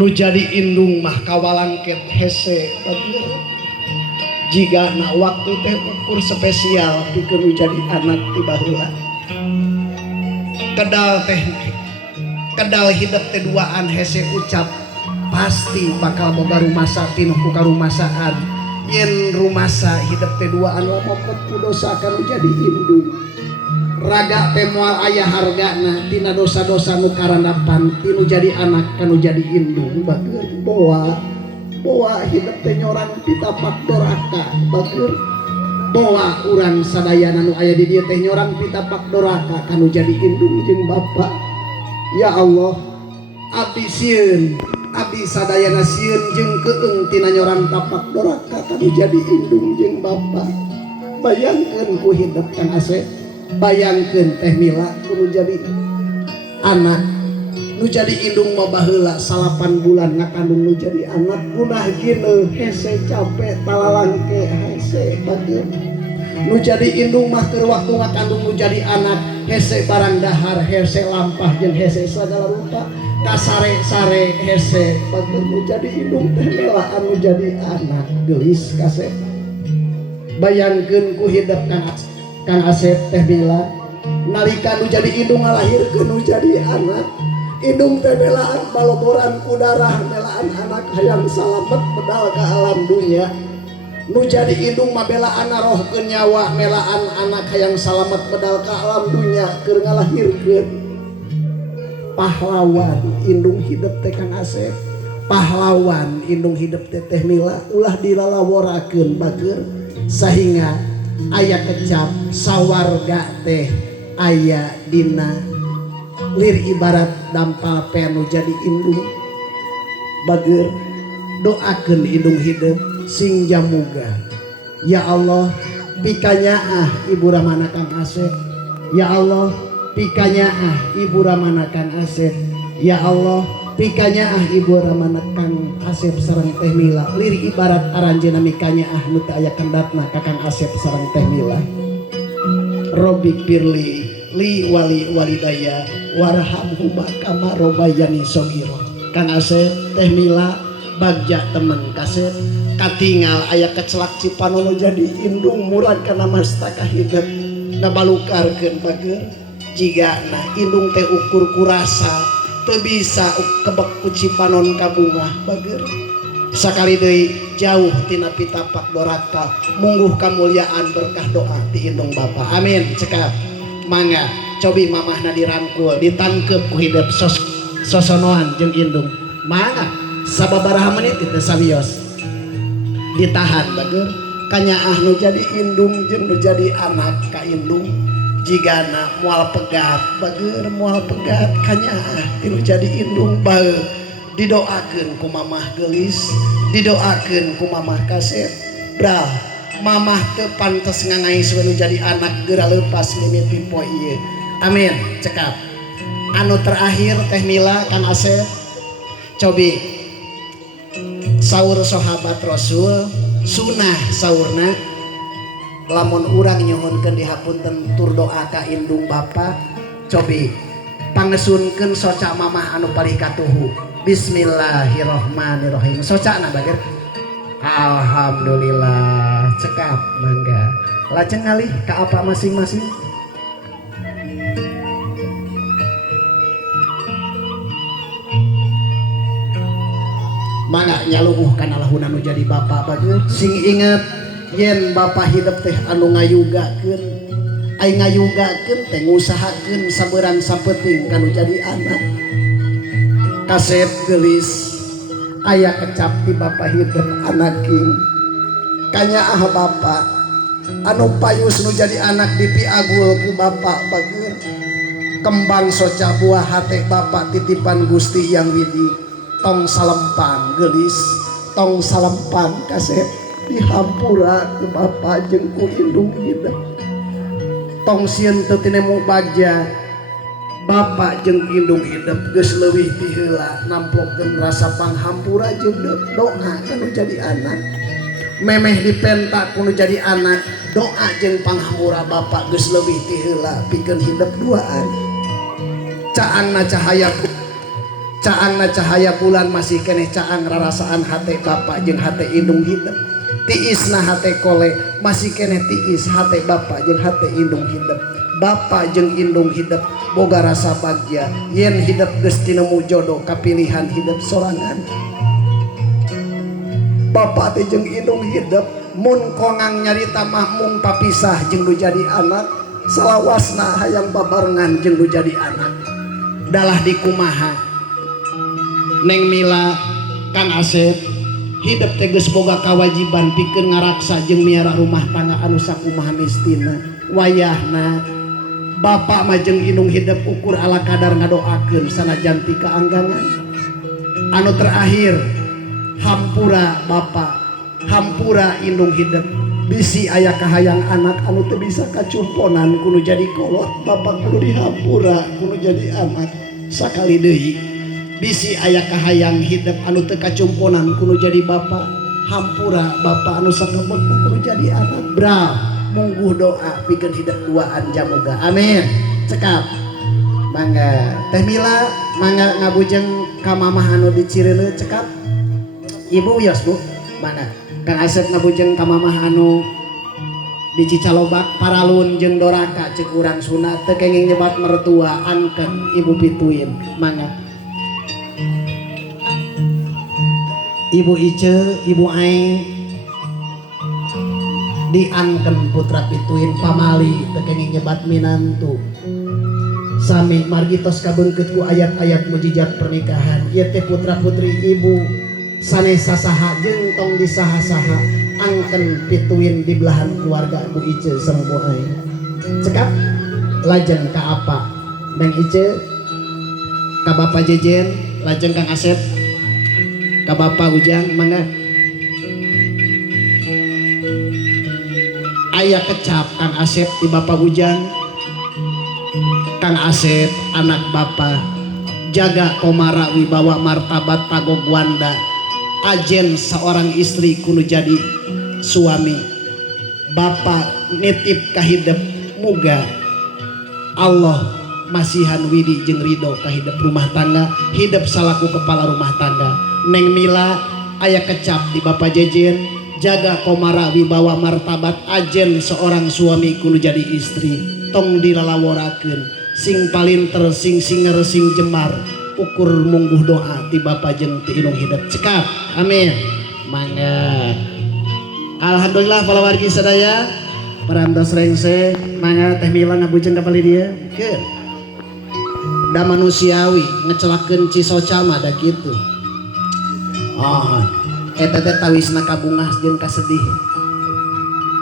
nu jadi indung mah kawalangket hese jika na waktu teh ukur spesial pikeun nu jadi anak ti baheula kedal hidup teh duaan hese ucap pasti bakal boga rumasa pinuh ku karumasaan yen rumasa hidup teh duaan momokot ku dosa kanu jadi indung raga teh moal aya hargana tina dosa-dosa nu karandapan tinu jadi anak kanu jadi indung bageur bawa hidup teh nyorang pitapak doraka bageur bawa urang sadayana nu aya di dieu teh nyorang pitapak doraka kanu jadi indung jeung bapa. Ya Allah abdi sieun abdi sadayana sieun jeung keung tina nyorang tapak doraka kanu jadi indung jeung bapa. Bayangkeun ku hidup Kang Asep, bayangkeun teh Mila kudu jadi anak nu jadi indung mah baheula 8 bulan ngakandung nu jadi anak punah gineuh hese capek talalangke hese bageur nu jadi indung mah keur waktu ngakandung nu jadi anak hese barang dahar hese lampah jeung hese sagala rupa kasare-sare hese bageur nu jadi indung teh Mila anu jadi anak geulis kasep. Bayangkeun ku hidup Kang Asep teh Mila nalika nu jadi indung ngalahirkeun nu jadi anak indung teh melaan baloboran ku darah melaan anak hayang salamet medal ke alam dunia nu jadi indung mah belaan narohkeun nyawa melaan anak hayang salamet medal ke alam dunia keur ngalahirkeun pahlawan indung hidup teh Kang Asep pahlawan indung hidup teh Mila ulah dilalaworakeun bageur sehingga aya kecap sawarga teh aya dina lir ibarat dampal penu jadi indung bageur doakeun indung hidup sing jamuga. Ya Allah pikanya ibu ramana Kang Asep, ya Allah pikanya ibu ramana Kang Asep, ya Allah pikanya ibu ramana Kang Asep sareng teh Mila lir ibarat aranjeuna mikanya nu teu aya kendatna ka Kang Asep sareng teh Mila. Robbi firli li wali walidaya warhamhuma kama robayani shaghira. Kang Asep teh Mila bagja temen kasep katingal aya kecelak cipanono jadi indung murad kana mastaka hidup ngabalukarkeun bageur jigana indung teh ukur kurasa teu bisa kebek ku cipanon kabungah bageur sakali deui jauh tina pitapak doraka mungguh kamulyaan berkah doa ti indung bapa. Amin. Cekap mangga cobi mamahna dirangkul ditangkep ku hidup sosonoan jeung indung mangga sababaraha menit teh sabios ditahan bageur kanyaah nu jadi indung jeung nu jadi anak ka indung jigana moal pegat bageur moal pegat kanyaah nu jadi indung bae didoakeun ku mamah geulis didoakeun ku mamah kasep bral mamah teu pantes ngangais nu jadi anak geura leupas mimiti poe ieu. Amin. Cekap anu terakhir teh Mila Kang Asep cobi saur sahabat Rasul sunah saurna lamun urang nyuhunkeun dihapunten tur doa ka indung bapa cobi pangesunkeun soca mamah anu palih katuhu bismillahirrahmanirrahim socana bager alhamdulillah. Cekap mangga lajeng ngalih ka apa masing-masing. Mangga nyalunguh kana lahuna nu jadi bapa bageur sing inget yen bapa hidup teh anu ngayugakeun ai ngayugakeun teh ngusahakeun sabeuran sapeting kanu jadi anak kasep geulis aya kecap ti bapa hidup anak king kanyaah bapa anu payus nu jadi anak dipiagul ku bapa bageur kembang soca buah hate bapa titipan Gusti Yang Widi tong salempang geulis tong salempang kasep dihampura ku bapa jeung ku indung hidup tong sieun teu tinemu bagja bapa jeung indung hidup geus leuwih ti heula namplokeun rasa panghampura jeung doa kanu jadi anak memeh dipenta ku nu jadi anak doa jeung panghampura bapa geus leuwih ti heula pikeun hidup duaan caangna cahaya caangna cahaya bulan masih keneh caang rarasaan hate bapa jeung hate indung hidup. Tiisna hate kole masih keneh tiis hate bapa jeung hate indung hidup. Bapa jeung indung hidup boga rasa bagja yen hidup geus tinemu jodoh kapilihan hidup sorangan. Bapa teh jeung indung hidup mun kongang nyarita mah mung papisah jeung nu jadi anak salawasna hayang babarengan jeung nu jadi anak. Dalah dikumaha Neng Mila, Kang Asep hidup teh geus boga kawajiban pikeun ngaraksa jeung miara rumah tangga anu sakumaha mistina. Wayahna bapa mah jeung indung hidup ukur ala kadar ngadoakeun sanajan ti kaanggangan. Anu terakhir hampura bapa, hampura indung hidup bisi aya kahayang anak anu teu bisa kacumponan kudu jadi kolot. Bapa kudu dihampura kudu jadi anak sakali deui. Bisi aya kahayang hidup anu teu kacumponan kudu jadi bapa, hampura bapa anu sakebot kudu jadi anak. Bra mungguh doa pikeun hidup duaan jamoga amin. Cekap mangga Teh Mila mangga ngabujeng ka mamah anu di Cireuleu. Cekap ibu wios bu mangga Kang Asep ngabujeng ka mamah anu di Cicalobak. Paralun jeung doraka ceuk urang Sunda teu kenging nyebat mertua angken ibu pituin. Mangga Ibu Ice, Ibu Aing diangken putra pituin pamali teu kenging nyebat minantu. Sami margi tos kabeungkeut ku ayat-ayat mujizat pernikahan. Ieu teh putra putri ibu sanesa saha jeung tong disaha-saha angken pituin di belahan keluarga Bu Ice sareng Bu Aing. Cekap lajeng ka apa Neng Ice, ka Bapak Jejen, lajeng Kang Asep, ka Bapak Ujang. Mangga aya kecap Kang Asep di Bapak Ujang. Kang Asep anak Bapak jaga komara wibawa martabat pagogwanda ajen seorang istri kudu jadi suami. Bapak nitip kahidep muga Allah masihan widi jeung ridho kahidep rumah tangga, hidup salaku kepala rumah tangga. Neng Mila aya kecap di Bapak Jejen jaga komara wibawa martabat ajen seorang suami kudu jadi istri. Tong dilalaworakeun sing palinter sing singer sing jembar ukur mungguh doa ti Bapak jeung ti indung hidup. Cekap amin. Mangga alhamdulillah para wargi sadaya parantos rengse. Mangga Teh Mila ngabujeng ka bali dia keun da manusiawi ngecelakeun Cisoca mah da kitu. Oh eta teh tawisna kabungas jeung kasedih.